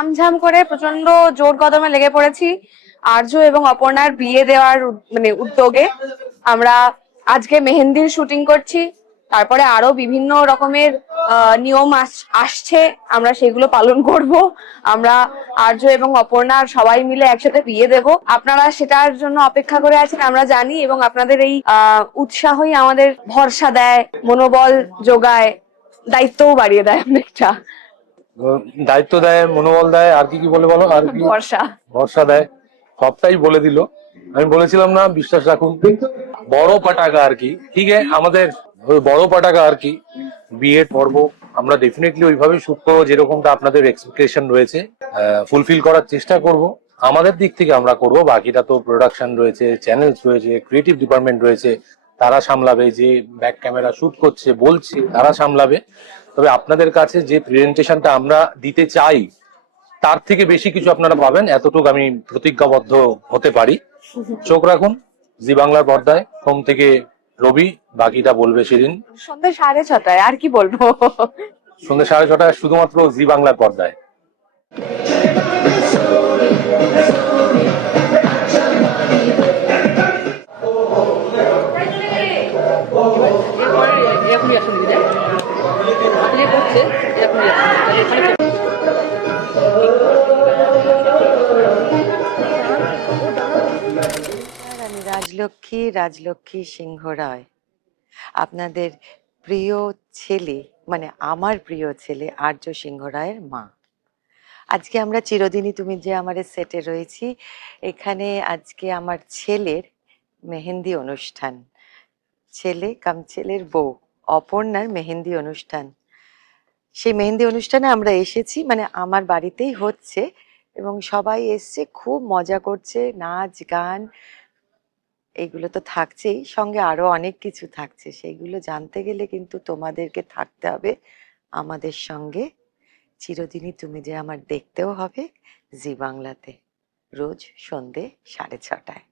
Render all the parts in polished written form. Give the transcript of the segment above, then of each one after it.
আমঝাম করে প্রচন্ড জোর কদমে লেগে পড়েছি আরজু এবং অপর্ণার বিয়ে দেওয়ার উদ্যোগে। আমরা আজকে মেহেন্দির শুটিং করছি, তারপরে আরো বিভিন্ন রকমের নিয়ম আসছে, আমরা সেগুলো পালন করব। আমরা আরজু এবং অপর্ণার সবাই মিলে একসাথে বিয়ে দেব। আপনারা সেটার জন্য অপেক্ষা করে আছেন আমরা জানি, এবং আপনাদের এই উৎসাহই আমাদের ভরসা দেয়, মনোবল যোগায়, দায়িত্বও বাড়িয়ে দেয় অনেকটা। দায়িত্ব দেয়, মনোবল দেয়, আর কি কি বলে বলো, আর কি ভরসা ভরসা দেয়, সবটাই বলে দিল। আমি বলেছিলাম না, বিশ্বাস রাখুন। বড় পাটাকা আর কি, ঠিক আছে, আমাদের ওই বড় পাটাকা আর কি বিয়ের পর্ব আমরা ডেফিনেটলি ওইভাবেই শুট করবো, যেরকমটা আপনাদের এক্সপেকটেশন রয়েছে ফুলফিল করার চেষ্টা করব। আমাদের দিক থেকে আমরা করব, বাকিটা তো প্রোডাকশন রয়েছে, চ্যানেলস রয়েছে, ক্রিয়েটিভ ডিপার্টমেন্ট রয়েছে, তারা সামলাবে। যে ব্যাক ক্যামেরা শুট করছে বলছে তারা সামলাবে। তবে আপনাদের কাছে যে প্রেজেন্টেশনটা আমরা দিতে চাই তার থেকে বেশি কিছু আপনারা পাবেন, এতটুকু আমি প্রতিজ্ঞাবদ্ধ হতে পারি। চোখ রাখুন জি বাংলার পর্দায়, সোম থেকে রবি, বাকিটা বলবে সেদিন সন্ধ্যে 6:30, আর কি বলবো। সন্ধ্যে 6:30 শুধুমাত্র জি বাংলার পর্দায়। আমি রাজলক্ষ্মী সিংহ রায়, আপনাদের প্রিয় ছেলে, মানে আমার প্রিয় ছেলে আর্য সিংহ রায়ের মা। আজকে আমরা চিরদিনই তুমি যে আমার সেটে রয়েছি। এখানে আজকে আমার ছেলের মেহেন্দি অনুষ্ঠান, ছেলে কাম ছেলের বউ অপর্ণার মেহেন্দি অনুষ্ঠান। সেই মেহেন্দি অনুষ্ঠানে আমরা এসেছি, মানে আমার বাড়িতেই হচ্ছে, এবং সবাই এসছে, খুব মজা করছে, নাচ গান এইগুলো তো থাকছেই, সঙ্গে আরো অনেক কিছু থাকছে। সেইগুলো জানতে গেলে কিন্তু তোমাদেরকে থাকতে হবে আমাদের সঙ্গে। চিরদিনই তুমি যে আমার দেখতেও হবে জি বাংলাতে, রোজ সন্ধে 6:30।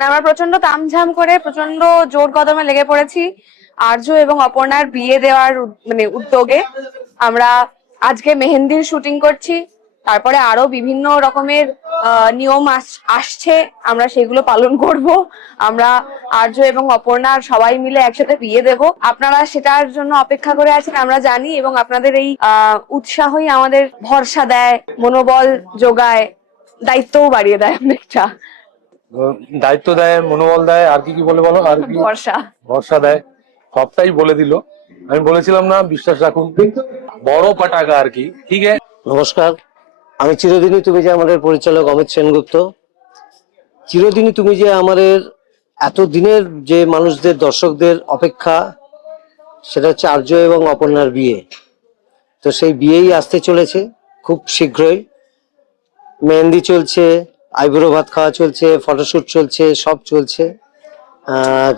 আমরা প্রচন্ড তামঝাম করে প্রচন্ড জোর কদমে লেগে পড়েছি আরজু এবং অপর্ণার বিয়ে দেওয়ার উদ্যোগে। আমরা আজকে মেহেন্দির শুটিং করছি, তারপরে আরো বিভিন্ন রকমের নিয়ম আসছে, আমরা সেগুলো পালন করব। আমরা আরজু এবং অপর্ণার সবাই মিলে একসাথে বিয়ে দেব। আপনারা সেটার জন্য অপেক্ষা করে আছেন আমরা জানি, এবং আপনাদের এই উৎসাহই আমাদের ভরসা দেয়, মনোবল যোগায়, দায়িত্বও বাড়িয়ে দেয় অনেকটা। দায়িত্ব দেয়, মনোবল দেয়, আর কি কি বলে বলো, আর কি ভরসা ভরসা দেয়, সবটাই বলে দিল। আমি বলেছিলাম না, বিশ্বাস রাখুন। বড় পাটাকা আর কি, ঠিক আছে। নমস্কার, আমি চিরদিনই তুমি যে আমাদের পরিচালক অমিত সেনগুপ্ত। চিরদিনই তুমি যে আমাদের এত দিনের যে মানুষদের, দর্শকদের অপেক্ষা, সেটা হচ্ছে আর্য এবং অপর্ণার বিয়ে। তো সেই বিয়েই আসতে চলেছে খুব শীঘ্রই। মেহেন্দি চলছে, আইবুড়ো ভাত খাওয়া চলছে, ফটোশুট চলছে, সব চলছে।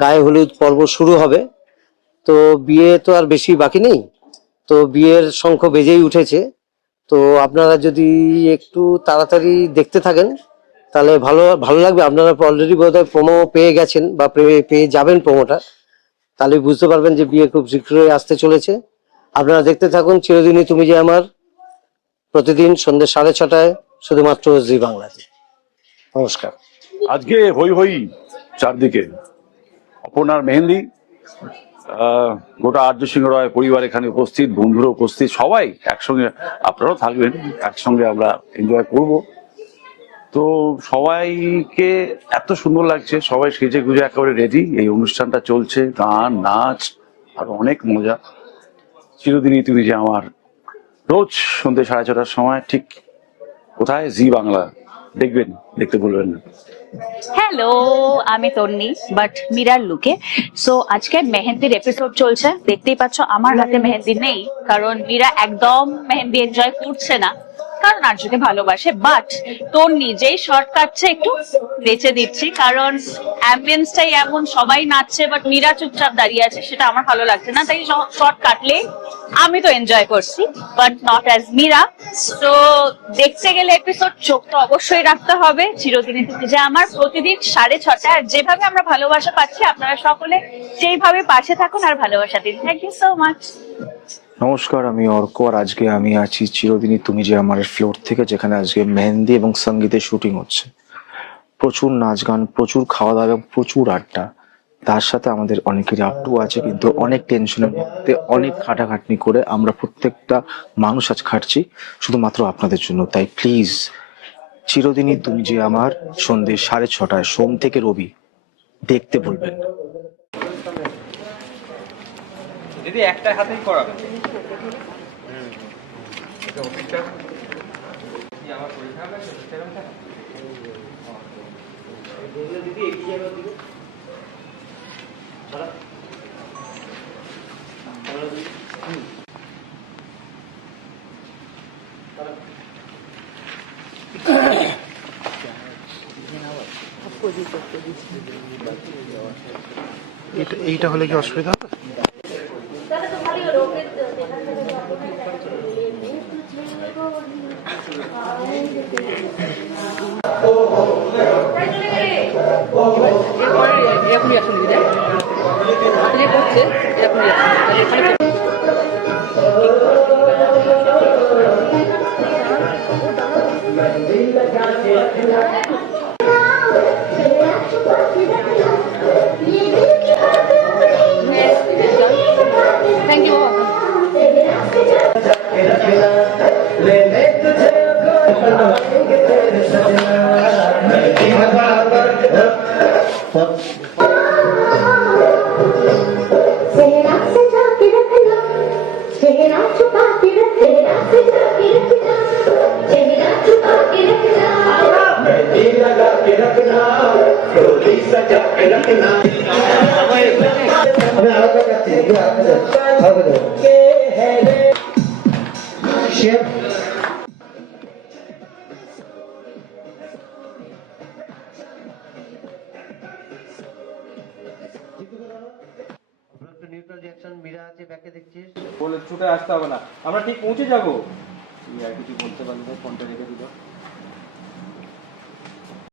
গায়ে হলুদ পর্ব শুরু হবে। তো বিয়ে তো আর বেশি বাকি নেই, তো বিয়ের শঙ্খ বেজেই উঠেছে। তো আপনারা যদি একটু তাড়াতাড়ি দেখতে থাকেন তাহলে ভালো ভালো লাগবে। আপনারা অলরেডি বোধহয় প্রোমো পেয়ে গেছেন বা পেয়ে যাবেন প্রোমোটা, তাহলে বুঝতে পারবেন যে বিয়ে খুব শীঘ্রই আসতে চলেছে। আপনারা দেখতে থাকুন চিরদিনই তুমি যে আমার, প্রতিদিন সন্ধ্যে 6:30 শুধুমাত্র জি বাংলাতে। নমস্কার। আজকে হই হই চারদিকে, অপর্ণার মেহেন্দি, গোটা আর্য সিংহ রায় পরিবার এখানে উপস্থিত, বন্ধুরা উপস্থিত, সবাই একসঙ্গে, আপনারাও থাকবেন, একসঙ্গে আমরা এনজয় করব। তো সবাইকে এত সুন্দর লাগছে, সবাই সেজে গুজে একেবারে রেডি, এই অনুষ্ঠানটা চলছে, গান নাচ আর অনেক মজা। চিরদিনই তুমি যে আমার, রোজ সন্ধ্যে 6:30 সময়, ঠিক কোথায়, জি বাংলা। দেখবেন, দেখতে ভুলবেন না। হ্যালো, আমি তন্নি, বাট মীরার লুকে। সো আজকে মেহেন্দির এপিসোড চলছে, দেখতেই পাচ্ছ আমার হাতে মেহেন্দি নেই, কারণ মীরা একদম মেহেন্দি এনজয় করছে না, কারণ আর্যকে ভালোবাসে। বাট তোর নিজেই শর্ট কাটছে, একটু বেঁচে দিচ্ছি, কারণ অ্যাম্বিয়েন্সটাই এমন, সবাই নাচছে বাট মীরা চুপচাপ দাঁড়িয়ে আছে, সেটা আমার ভালো লাগছে না। তাই শর্ট কাটলে আমি তো এনজয় করছি, বাট নট অ্যাজ মীরা। তো দেখতে গেলে এপিসোড, চোখ তো অবশ্যই রাখতে হবে। চিরদিনই তুমি যে আমার, প্রতিদিন 6:30। আর যেভাবে আমরা ভালোবাসা পাচ্ছি, আপনারা সকলে সেইভাবে পাশে থাকুন আর ভালোবাসা দিন। Thank you so much. নমস্কার, আমি অর্ক। আর আজকে আমি আছি চিরদিনই তুমি যে আমার ফ্লোর থেকে, যেখানে আজকে মেহেন্দি এবং সঙ্গীতের শুটিং হচ্ছে। প্রচুর নাচ গান, প্রচুর খাওয়া দাওয়া এবং প্রচুর আড্ডা। তার সাথে আমাদের অনেকেরই আটটু আছে, কিন্তু অনেক টেনশনের মধ্যে অনেক খাটাখাটনি করে আমরা প্রত্যেকটা মানুষ আজ খাটছি শুধুমাত্র আপনাদের জন্য। তাই প্লিজ, চিরদিনই তুমি যে আমার সন্ধ্যে 6:30 সোম থেকে রবি দেখতে ভুলবেন না। দিদি একটা হাতেই করাবে। এইটা হলে কি অসুবিধা হবে? Thank you. चेहरा सजा के रखना, चेहरा छुपा के रखना, सजा के रखना, चेहरा छुपा के रखना, मेहंदी लगा के रखना, डोली सजा के रखना। हमें आगे करते हैं, आगे दो। शेफ নিউট্রাল রিঅ্যাকশন মিরা আছে, ব্যাকে দেখছিস। বলে ছুটে আসতে হবে না, আমরা ঠিক পৌঁছে যাবো। তুই আর কিছু বলতে পারলে ফোনটা রেখে দিল।